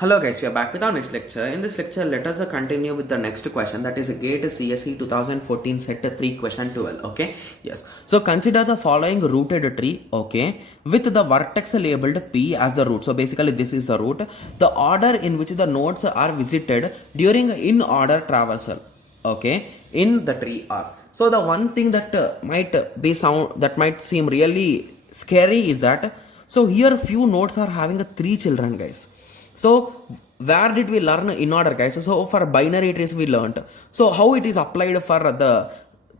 Hello guys, we are back with our next lecture. In this lecture, let us continue with the next question, that is GATE CSE 2014 set 3 question 12. Okay, yes. So consider the following rooted tree, okay, with the vertex labeled P as the root. So basically this is the root. The order in which the nodes are visited during in order traversal, okay, in the tree are. So the one thing that might seem really scary is that, so here few nodes are having 3 children, guys. So where did we learn in order, guys? So for binary trees we learned. So how it is applied for the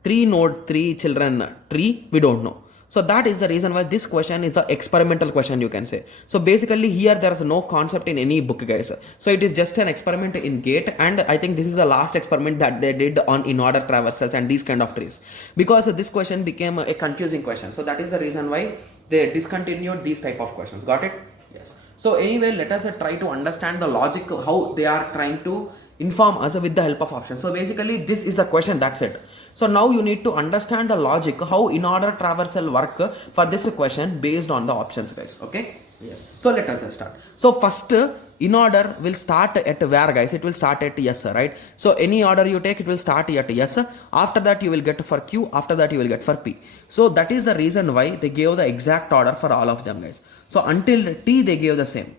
3 children tree, we don't know. So that is the reason why this question is the experimental question, you can say. So basically here there is no concept in any book, guys. So it is just an experiment in GATE, and I think this is the last experiment that they did on in order traversals and these kind of trees, because this question became a confusing question. So that is the reason why they discontinued these type of questions. Got it? Yes. So anyway, let us try to understand the logic, how they are trying to inform us with the help of options. So basically this is the question, that's it. So now you need to understand the logic, how in order traversal work for this question based on the options, guys. Okay, yes. So let us start. So first, in order will start at where, guys? It will start at S, right? So any order you take, it will start at S. After that you will get for Q, after that you will get for P. So that is the reason why they gave the exact order for all of them, guys. So until T they gave the same.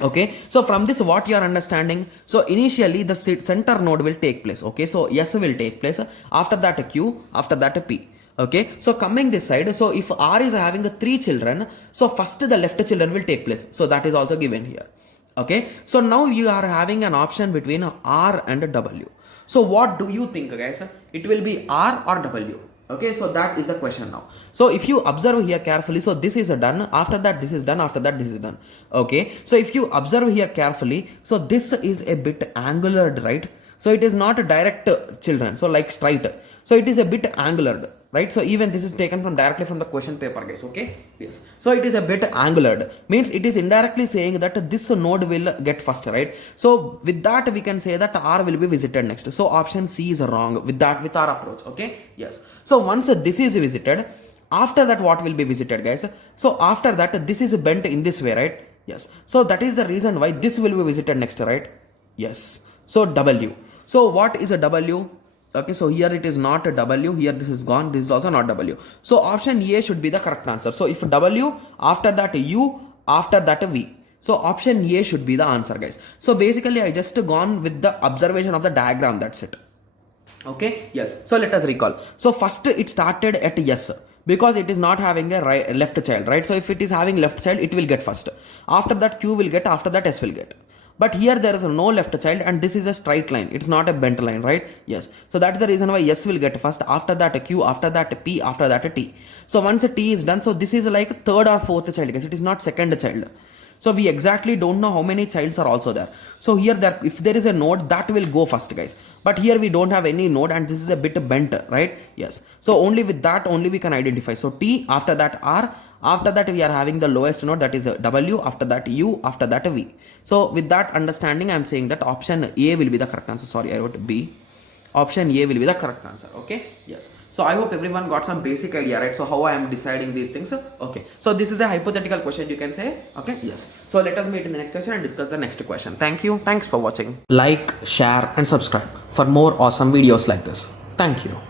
Okay, so from this what you are understanding, so initially the center node will take place. Okay, so S will take place, after that Q, after that P. Okay, so coming this side, so if R is having 3 children, so first the left children will take place. So that is also given here. Okay, so now you are having an option between R and W. So what do you think, guys? It will be R or W? Okay, so that is the question now. So if you observe here carefully, so this is done, after that this is done, after that this is done. Okay, so if you observe here carefully, so this is a bit angular, right? So it is not a direct children, so like straight. So it is a bit angular, right? So even this is taken from directly from the question paper, guys. Okay, yes. So it is a bit angular, means it is indirectly saying that this node will get first, right? So with that we can say that R will be visited next. So option C is wrong with that, with our approach. Okay, yes. So once this is visited, after that what will be visited, guys? So after that this is bent in this way, right? Yes. So that is the reason why this will be visited next, right? Yes. So W. So what is a W? Okay, so here it is not a W, here this is gone, this is also not W. So option A should be the correct answer. So if W, after that U, after that V. So option A should be the answer, guys. So basically I just gone with the observation of the diagram, that's it. Okay, yes. So let us recall. So first it started at S, because it is not having a left child, right? So if it is having left child, it will get first. After that Q will get, after that S will get. But here there is no left child, and this is a straight line. It's not a bent line, right? Yes. So that's the reason why S will get first, after that Q, after that P, after that T. So once T is done, so this is like third or fourth child, guys. It is not second child. So we exactly don't know how many childs are also there. So here if there is a node, that will go first, guys. But here we don't have any node, and this is a bit bent, right? Yes. So only with that only we can identify. So T, after that R, after that we are having the lowest node, that is W, after that U, after that V. So with that understanding, I am saying that option A will be the correct answer. Sorry, I wrote B. Option A will be the correct answer. Okay, yes. So I hope everyone got some basic idea, right? So how I am deciding these things. Okay, so this is a hypothetical question, you can say. Okay, yes. So let us meet in the next question and discuss the next question. Thank you. Thanks for watching. Like, share and subscribe for more awesome videos like this. Thank you.